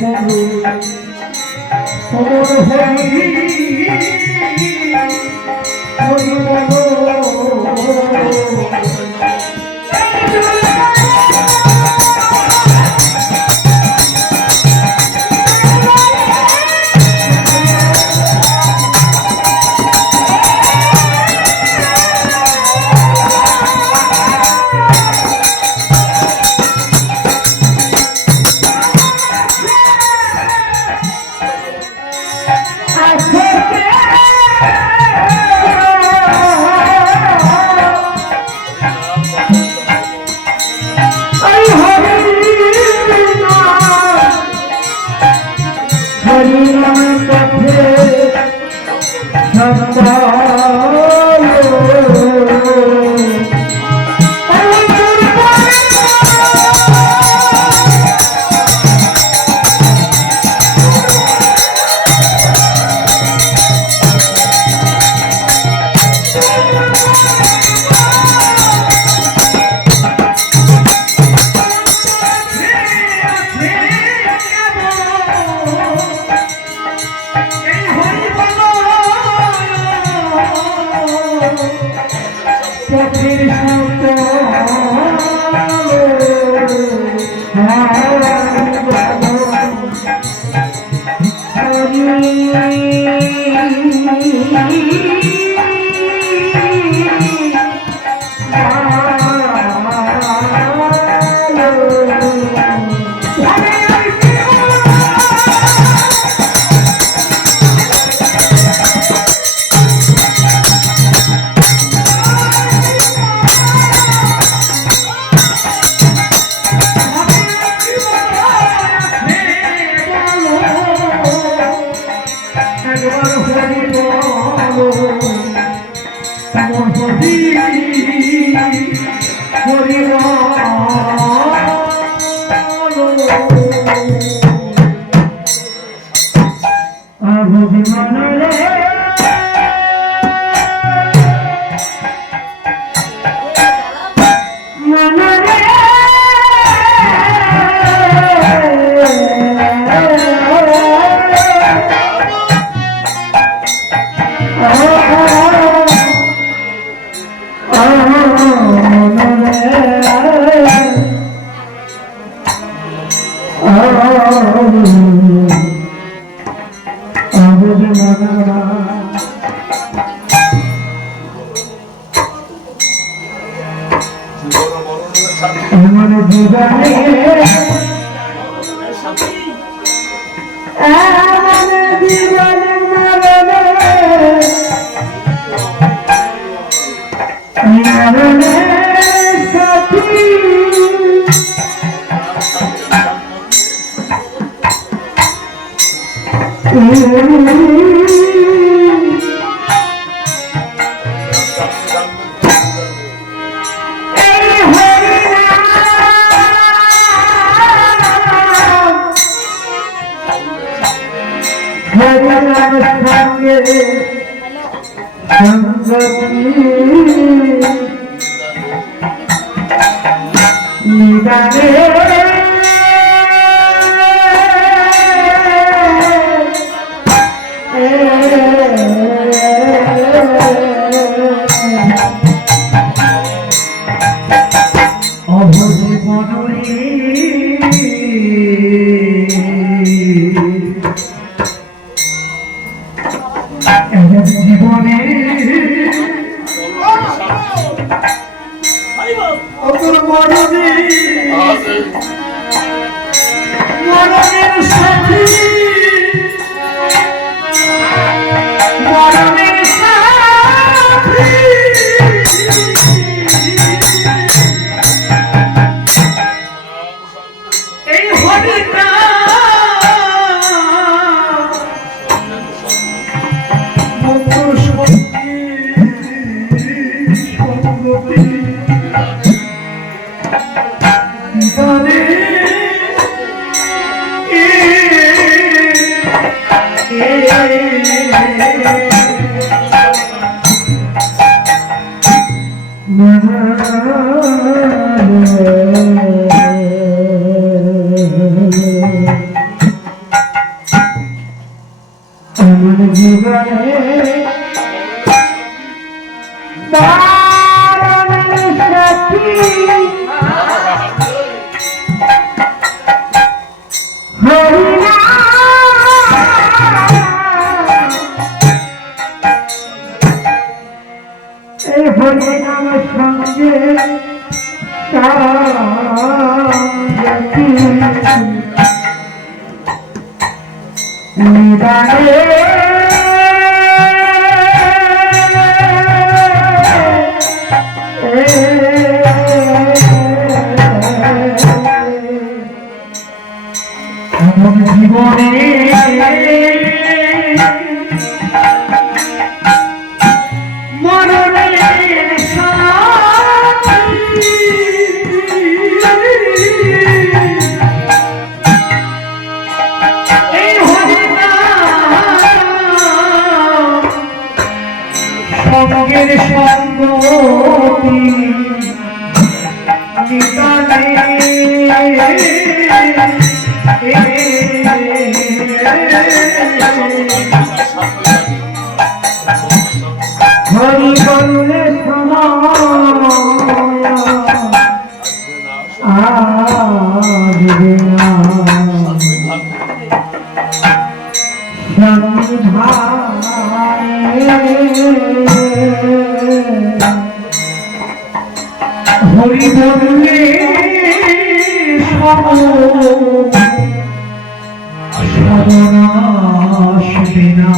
বলো হরি হরি বলো জীবনে মরণের সাথী মরণের সাথী এই হরিটা মধুর শক্তি সঙ্গতি হরি বললে সর্বনাশ বিনা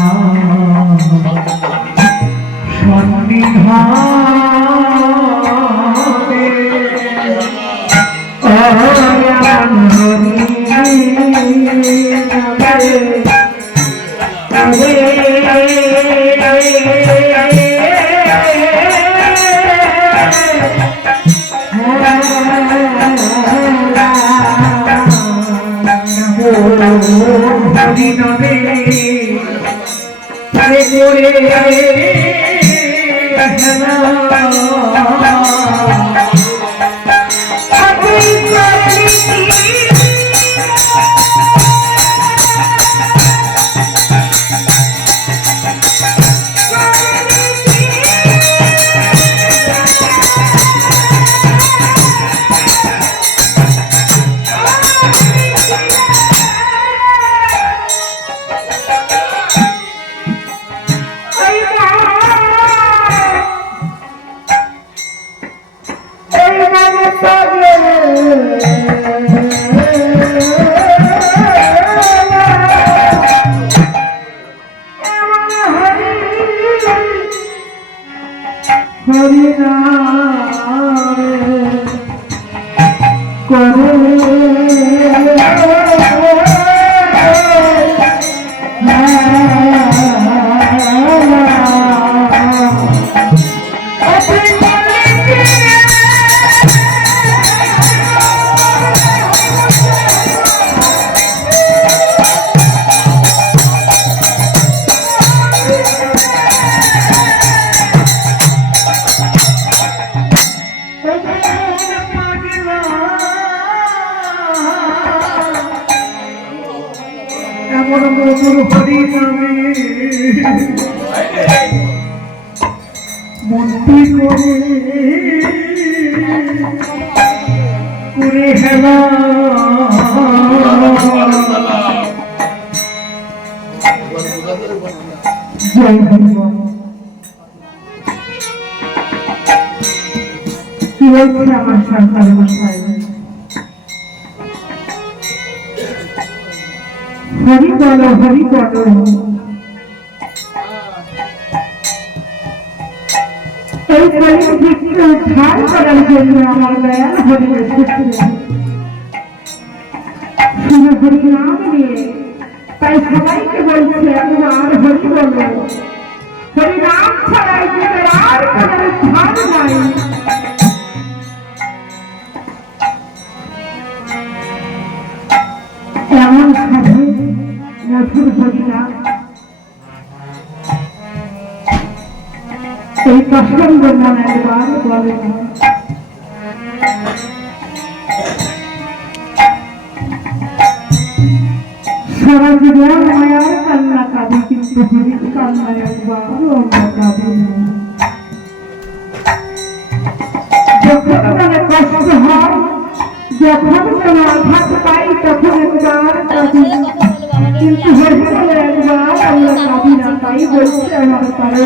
সন্নিধানে মন্ত্রী করে হেলা কি হয়েছে আমার সরকার মশাই? হরি বলো, হরি বলো। এই পরিস্থিতিকে উদ্ধার করার জন্য আমার দয়াল হরি এসেছিলেন শুধু হরি নাম নিয়ে। তাই সবাইকে বলছে আর হরি বলো, হরি নাম ছাড়াই জীবের আর কোনো উদ্ধার নাই। এমন সাধু মধুর হরিনাম এই প্রসঙ্গ মনে একবার বলে সারা জীবন মায়ার কান্না কাঁদে, কিন্তু হরির কান্নায় একবারও আমরা কাঁদে না। যখন মনে কষ্ট হয়, যখন কোনো আঘাত পাই, তখন একবার কাঁদি, কিন্তু হরি বলে একবার আমরা কাঁদি না। তাই বলছে আমার তারা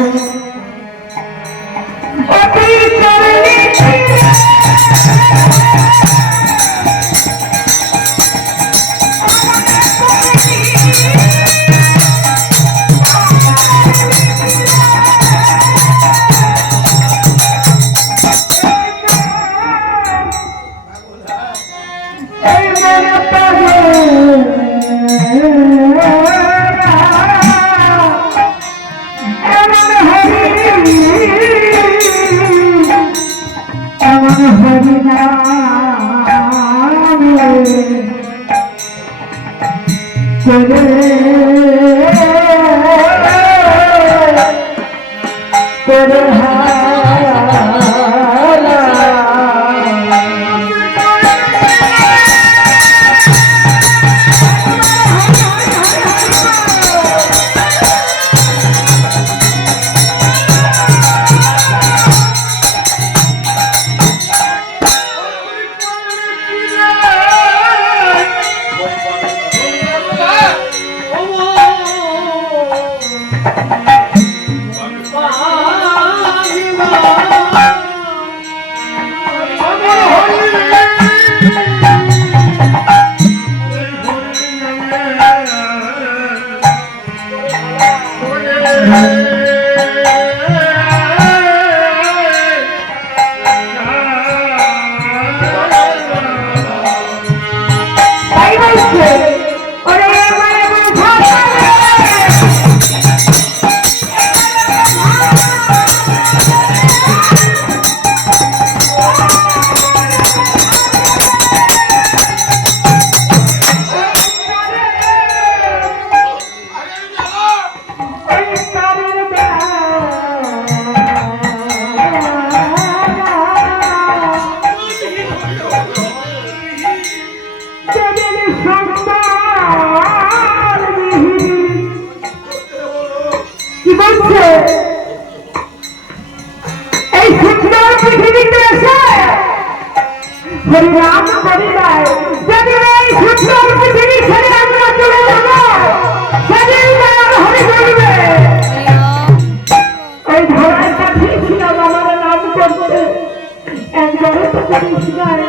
হরিনাম করি যায়। যেদিন এই সুন্দর পৃথিবী ছেড়ে আমরা চলে যাব, সেদিন আমার হরি বলবে ওই ধরায় পাঠিয়েছিলাম আমার নাম করতে, একবারও তো করিস নাই।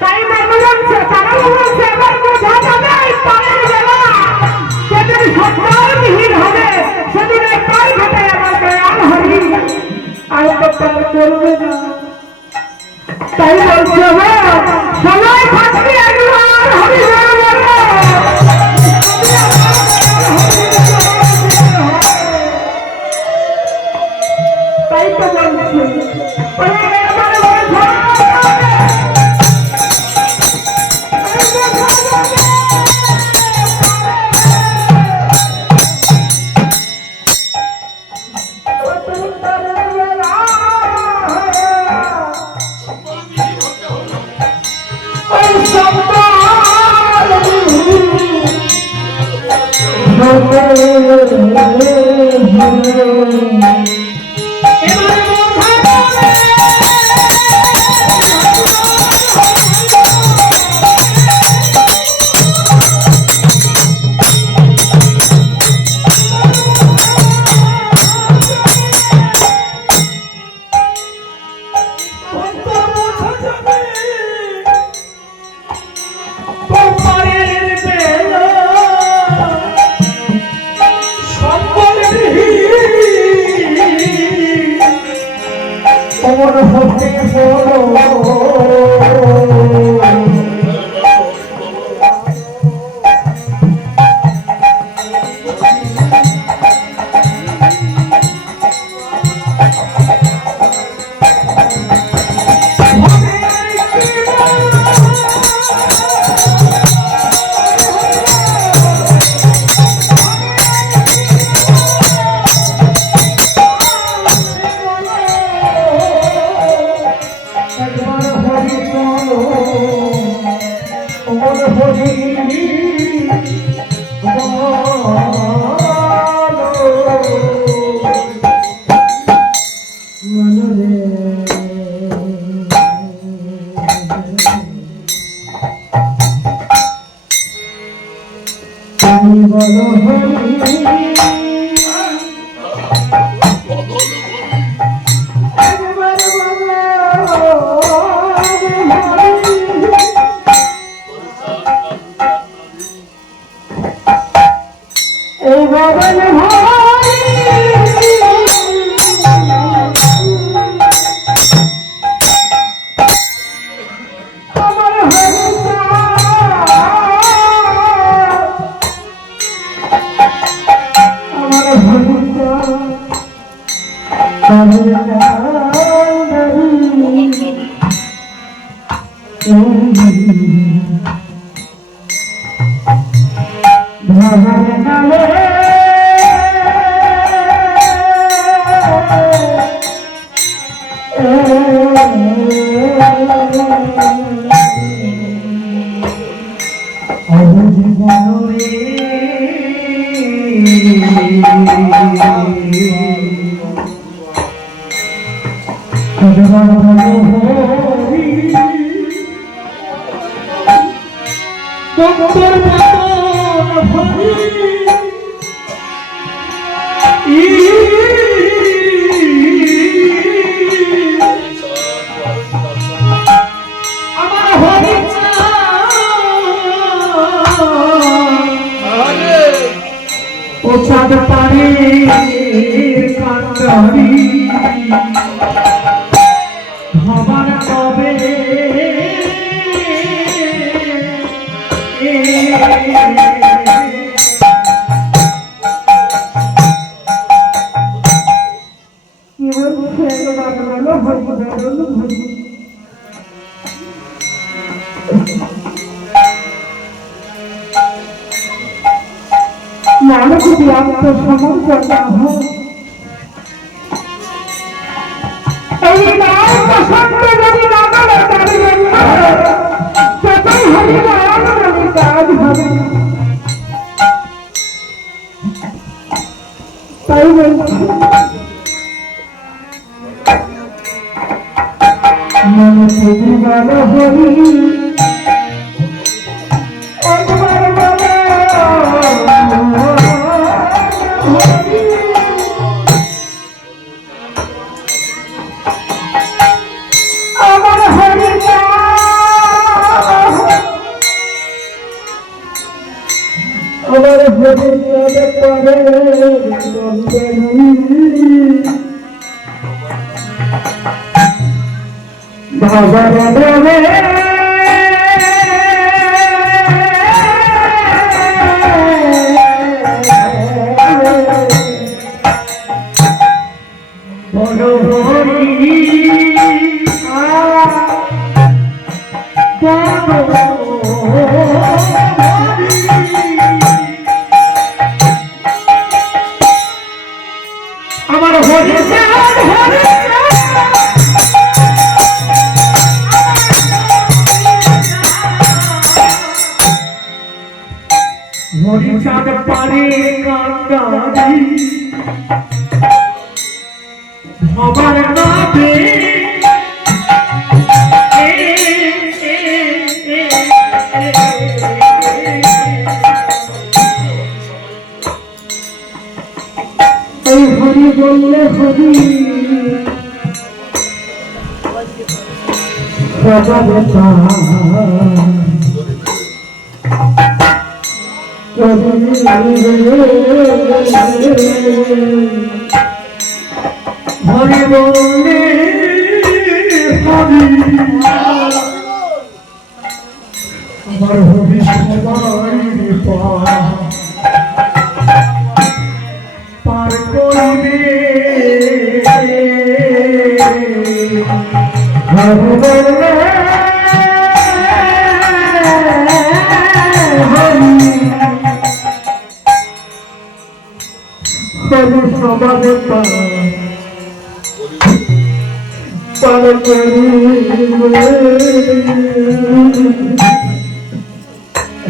তাই মানুষ বলছে, তারা বলছে এবার বোঝা যাবে এই পরের বেলা যেদিন সত্তর মিহির হবে, সেদিন একটাই ঘটে আমার দয়াল হরি আর তো তার করবে না। তাই বলছে সময় থাকবে একবার হরি তাই তো বলছে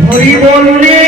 হরি বল রে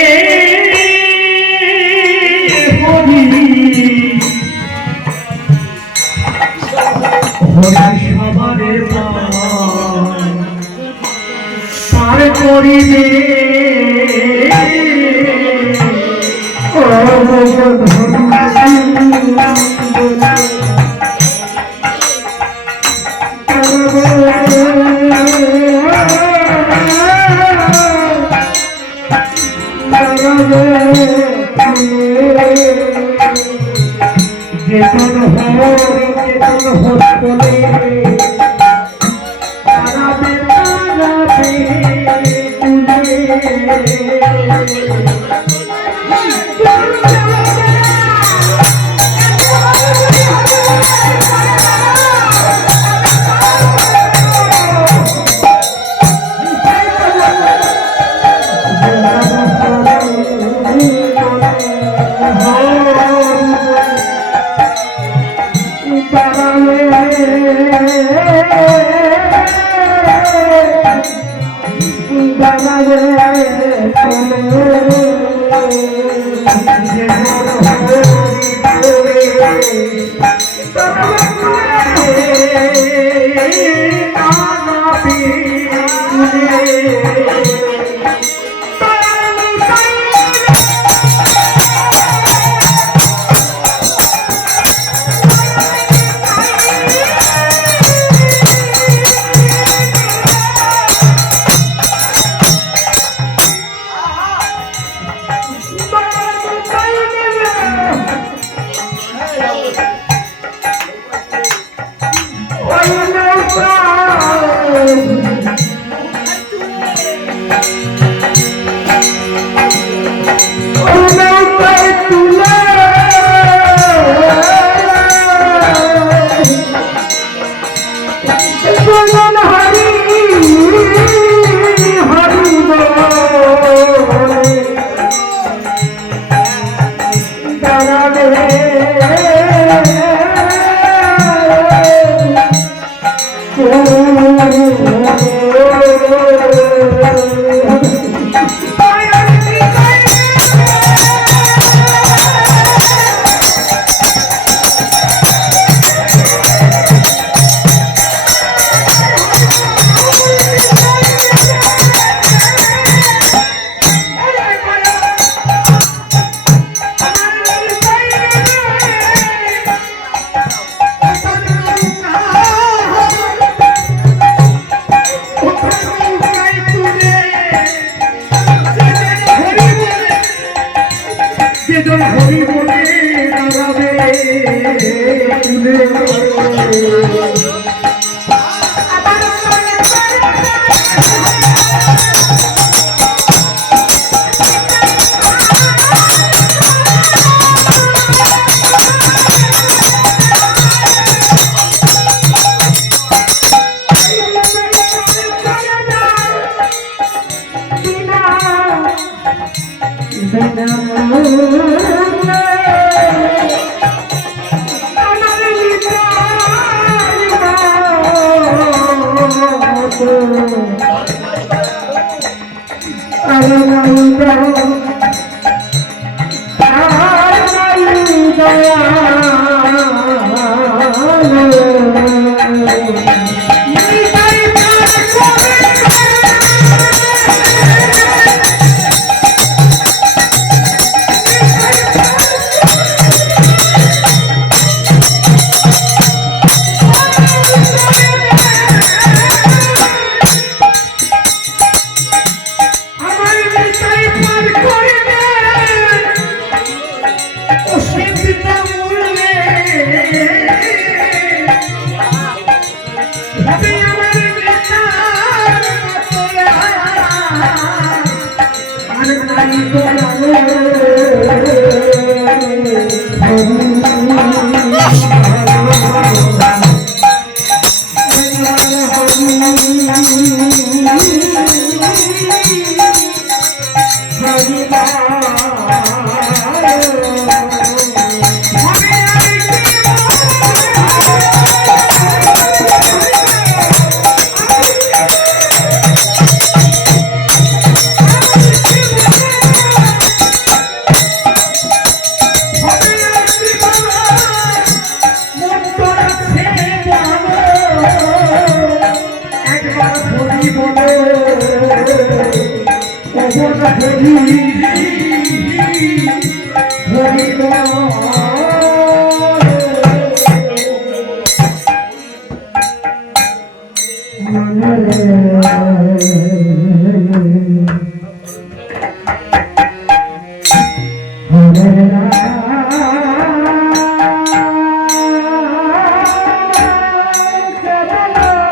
হরে রাম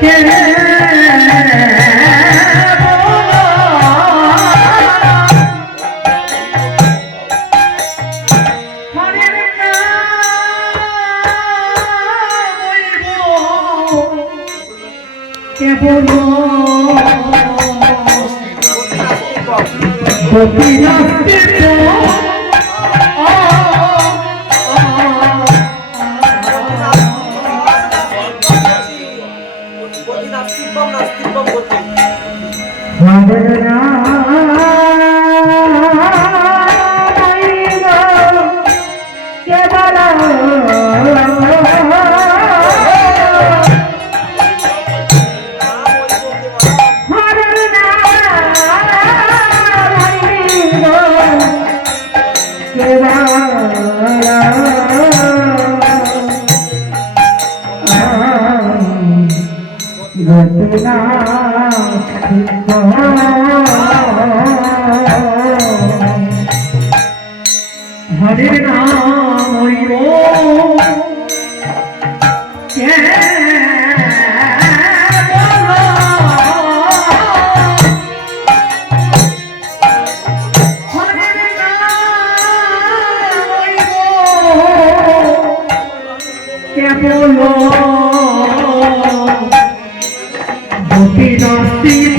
কে কেবল হরে নাম কেবল গতি নাস্তিক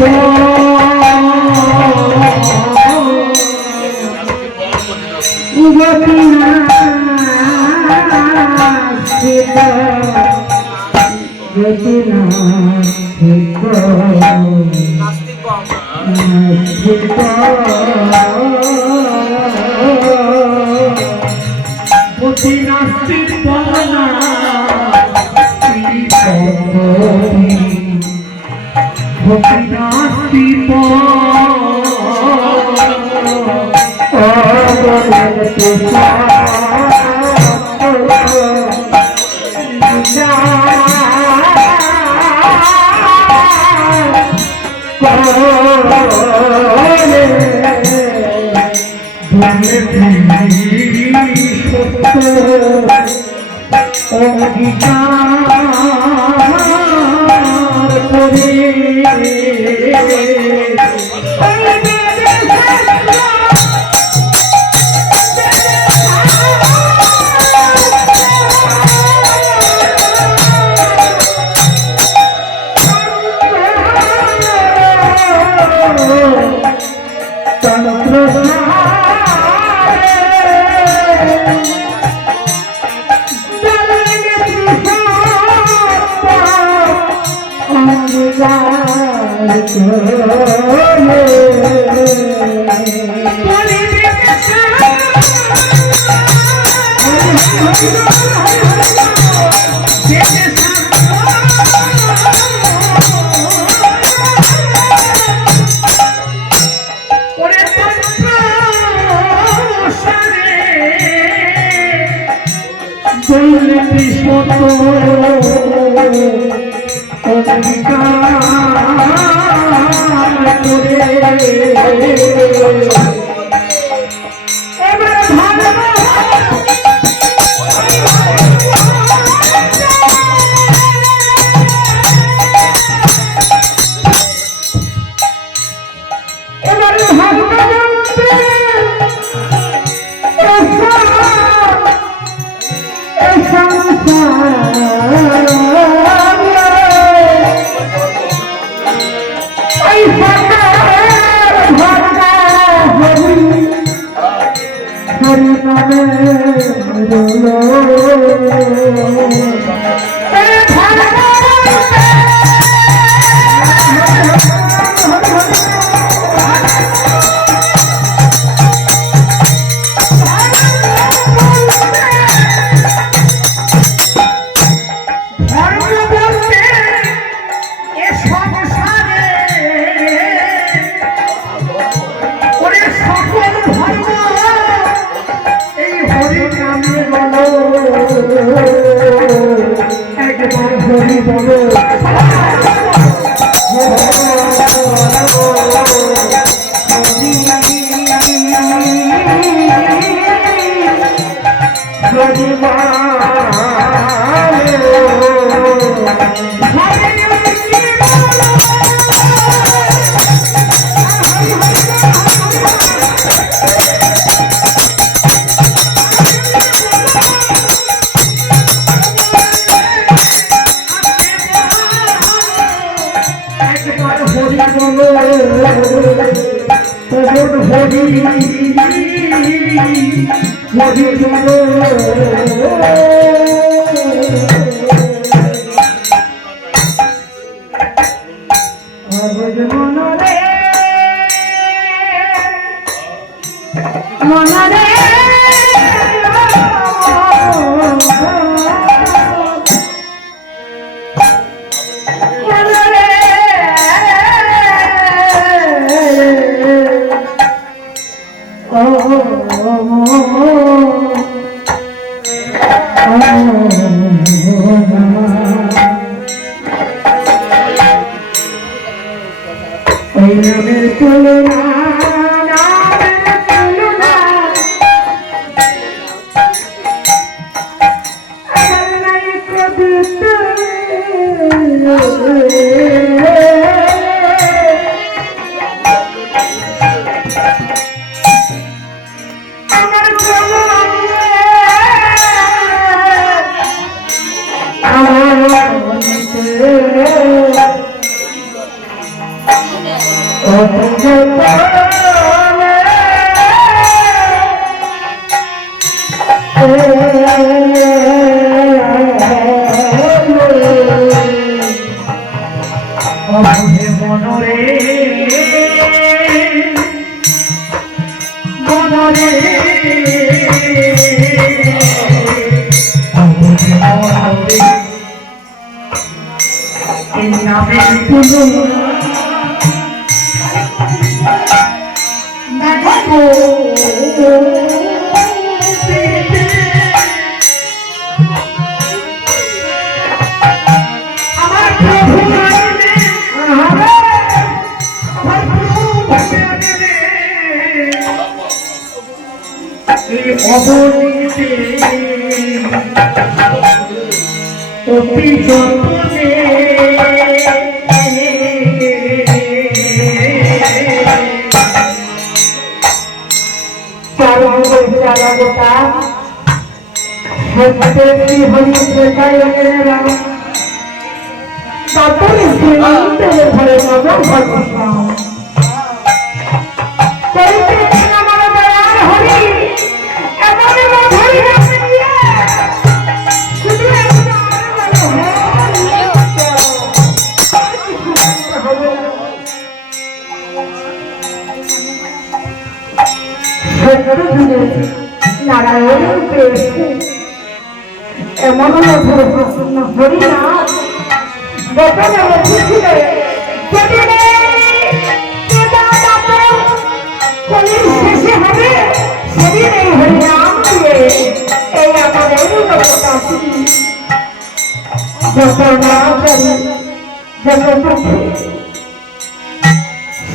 গতি নাস্তিক গতি নাস্তিক গতি নাস্তিক বলনা নাস্তিক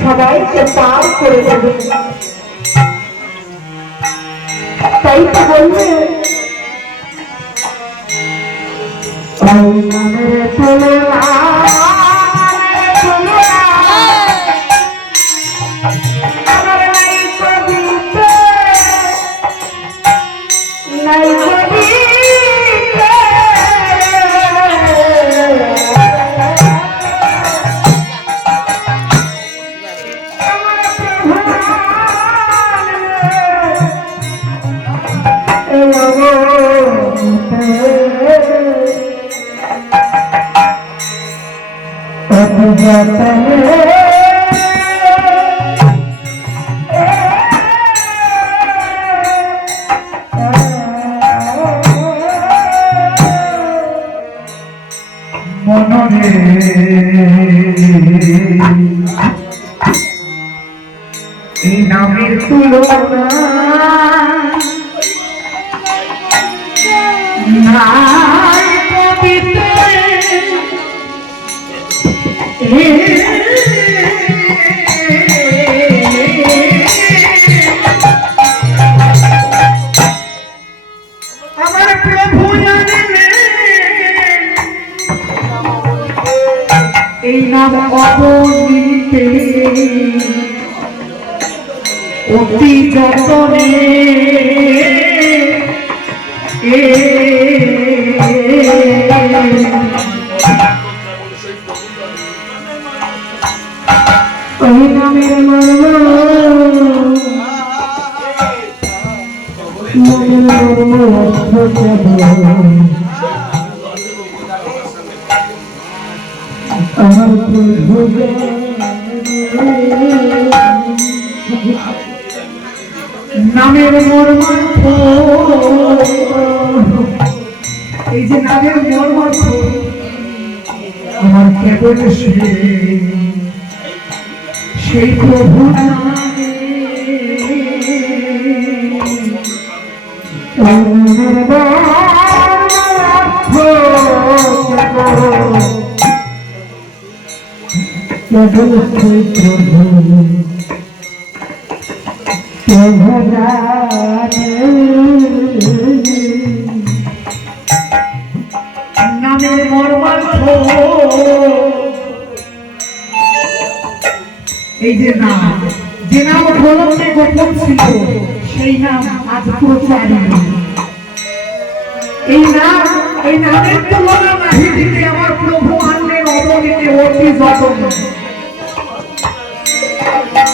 সবাইকে পার করে দেবে তাই তো বলছে নামের তুলনা নাই আমার প্রভু জানেন এই নাম অবনীতে অতি যতনে ওই নামের নামের মর্মার্থ এই যে নামের মর্মার্থ আমার কেবল সেই প্রভু নামে কেবল সেই প্রভু নামের মর্মার্থ এই যে নাম ধরতে গোপন ছিল সেই নাম আজ প্রচারিত। এই নামের তুলনা নাহি দিতে আমার প্রভু আনলেন অবনীতে অতি যতনে।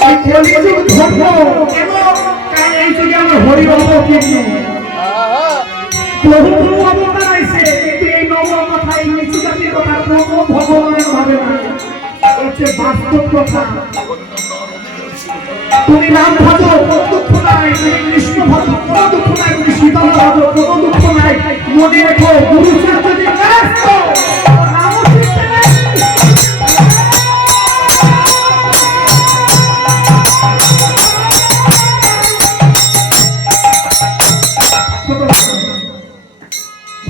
এই কলিযুগ ধর্ম কেন? কারণ এই যুগে আমার হরি অবতীর্ণ প্রভু অবতার আইছে, কিন্তু এই নব কথা এই নিচু জাতির কথা প্রভু ভগবানের ভাবে না, হচ্ছে বাস্তব কথা। তুমি নাম ভাজো কোনো দুঃখ নাই, তুমি কৃষ্ণ ভাজো কোনো দুঃখ নাই, তুমি সীতারা ভাজো কোনো দুঃখ নাই। মনে রেখো গুরু চার যদি ব্যস্ত নামও শিখতে নাই।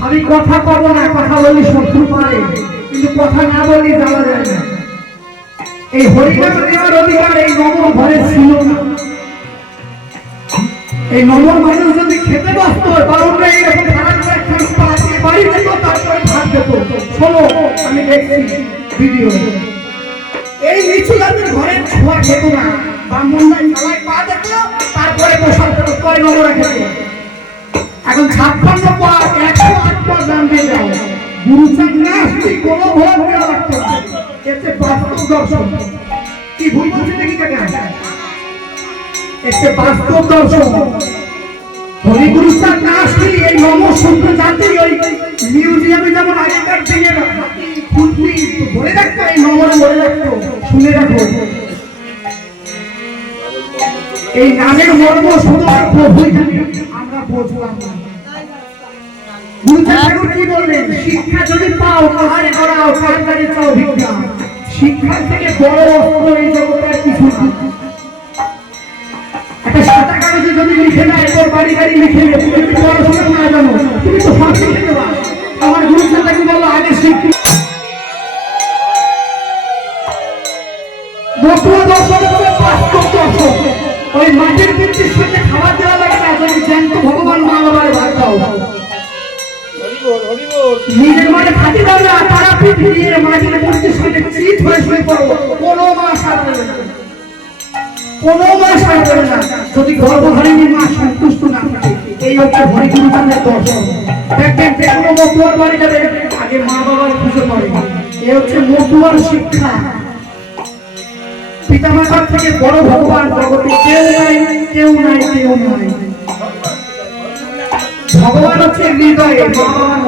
আমি কথা কব না, কথা বলি শত্রু পারে, কিন্তু কথা না বলি যাওয়া যায় না। এই হরিনাম নেওয়ার অধিকার এই নমর ঘরে ছিল না। এই নমর মানুষ যদি খেতে বসত বা অন্য এইরকম বাড়ি যেত, তারপরে ভাত যেত। শোনো, আমি দেখছি ভিডিও, এই নিচু জাতের ঘরের ছোঁয়া খেত না। ব্রাহ্মণরা খেলায় পা দেখলো, তারপরে বসার কয় নমরা খেত। এখন 56 পা 108 পা দাম দিয়ে যাও, গুরু চান না আসলে কোনো ভোগ দেওয়া লাগতো না। এতে বাস্তব দর্শন কি ভুল বলছে নাকি কাকা? এতে বাস্তব দর্শন হরি গুরু চান না আসলে এই নমঃশূদ্র জাতি ওই মিউজিয়ামে যেমন আগেকার দিনে হাতি খুন্তি বলে রাখতো, এই নমরে বলে রাখতো। শুনে রাখো, এই নামের মর্ম শুধুমাত্র প্রভুই জানে, আমরা বুঝলাম না। গুরু ঠাকুর কি বললেন? শিক্ষা যদি পাও কাহারে করাও, কার কাছে চাও ভিক্ষা। শিক্ষার থেকে বড় অস্ত্র এই জগতে আর কিছু না। একটা সাদা কাগজে যদি লিখে দেয় তোর বাড়ি গাড়ি লিখে নেবে, তুমি যদি পড়াশোনা না জানো তুমি তো সব লিখে দেবা। আমার গুরু ঠাকুর বললো আগে শিক্ষা। বর্তমান দর্শন হচ্ছে বাস্তব দর্শন। ওই মাটির বৃত্তির সাথে খাবার দেওয়া লাগে না, যদি জ্যান্ত ভগবান মা বাবার ভাগ দাও। নিজের মাঠে খাটি দাও না, তারা পিঠ দিয়ে মাটির বৃত্তির সাথে চিত হয়ে শুয়ে পড়ো, কোনো মাস আর দেবে না, কোনো মাস আর দেবে না, যদি গর্ভধারিণী মা সন্তুষ্ট না থাকে। এই হচ্ছে হরিগুরু চাঁদের দর্শন। দেখবেন যে কোনো মতুয়ার বাড়ি যাবে আগে মা বাবার পুজো করে, এ হচ্ছে মতুয়ার শিক্ষা। পিতামাতার থেকে বড় ভগবান জগতে কেউ নাই, কেউ নাই, কেউ নাই। ভগবান হচ্ছে হৃদয়ে, ভগবান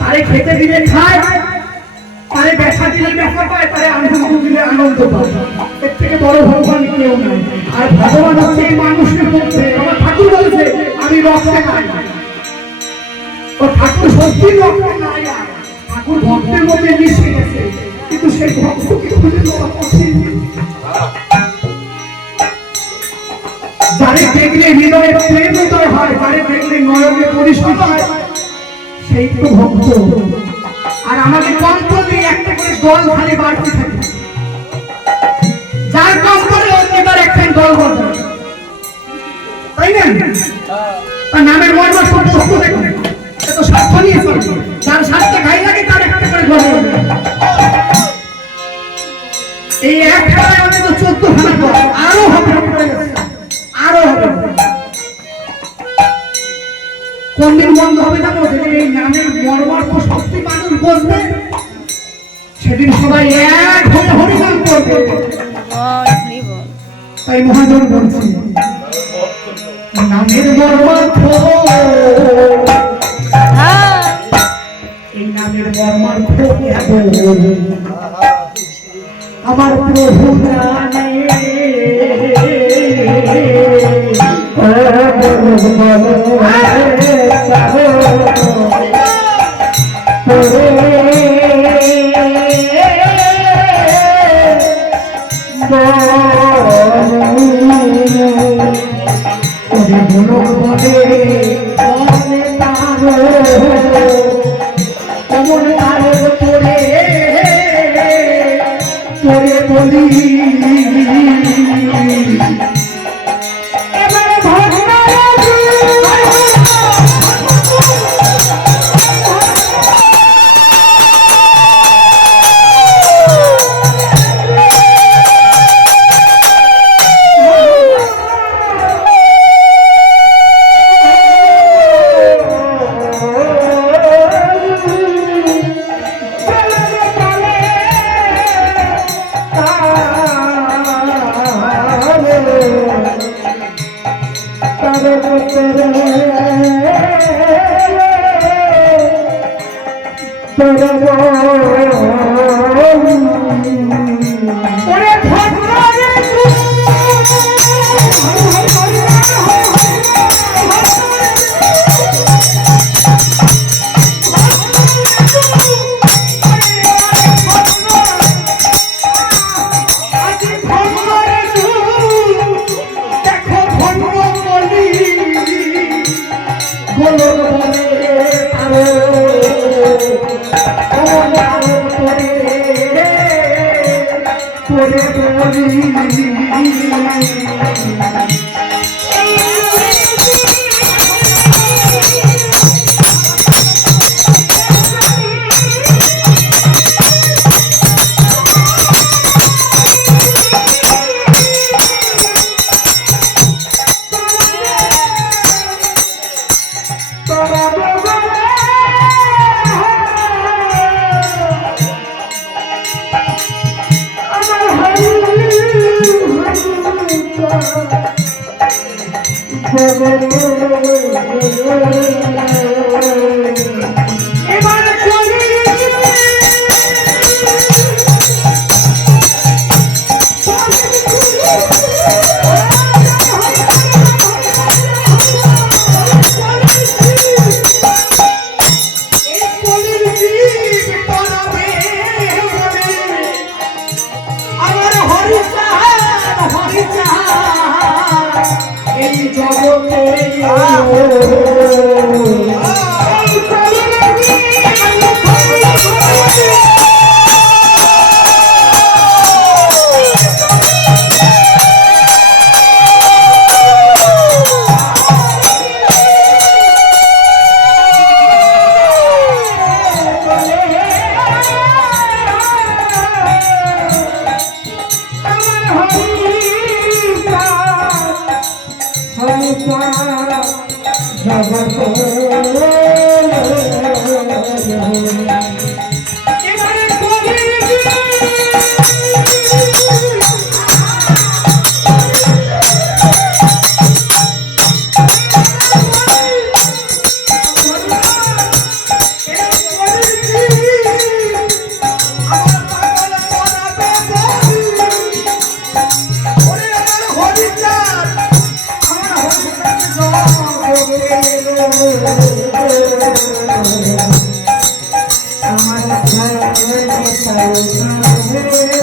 তারে খেতে দিলে খায়, তারে ব্যথা দিলে ব্যথা পায়, তারে আনন্দ দিলে আনন্দ পায়। এর থেকে বড় ভগবান কেউ নাই। আর ভগবান হচ্ছে এই মানুষের মধ্যে। আমার ঠাকুর বলেছে আমি রক্তে নাই, ও ঠাকুর সত্যি রক্তে নাই, ঠাকুর ভক্তের মধ্যে মিশে গেছে, কিন্তু সেই ভক্তকে খুঁজে পাওয়া কঠিন। যারে দেখলে হৃদয়ে প্রেম উদয় হয়, যারে দেখলে নয়নে পরিষ্কৃত হয়, সেই তো ভক্ত। আর আমাদের কন্ট্রোলে একটা করে দল খালি বাড়তে থাকে, যার কাজ করে অন্যবার একটা দল বলতে, তাই না? তার নামের মর্ম সব বস্তু দেখুন, এত স্বার্থ নিয়ে চলবে, যার স্বার্থে গায়ে লাগে তার একটা করে দল বলবে। সেদিন সবাই এক হয়ে হরিনাম করবে। তাই মহাজন বলছি নামের মর্মার্থ, এই নামের মর্মার্থ আমার প্রভু জানে। আমার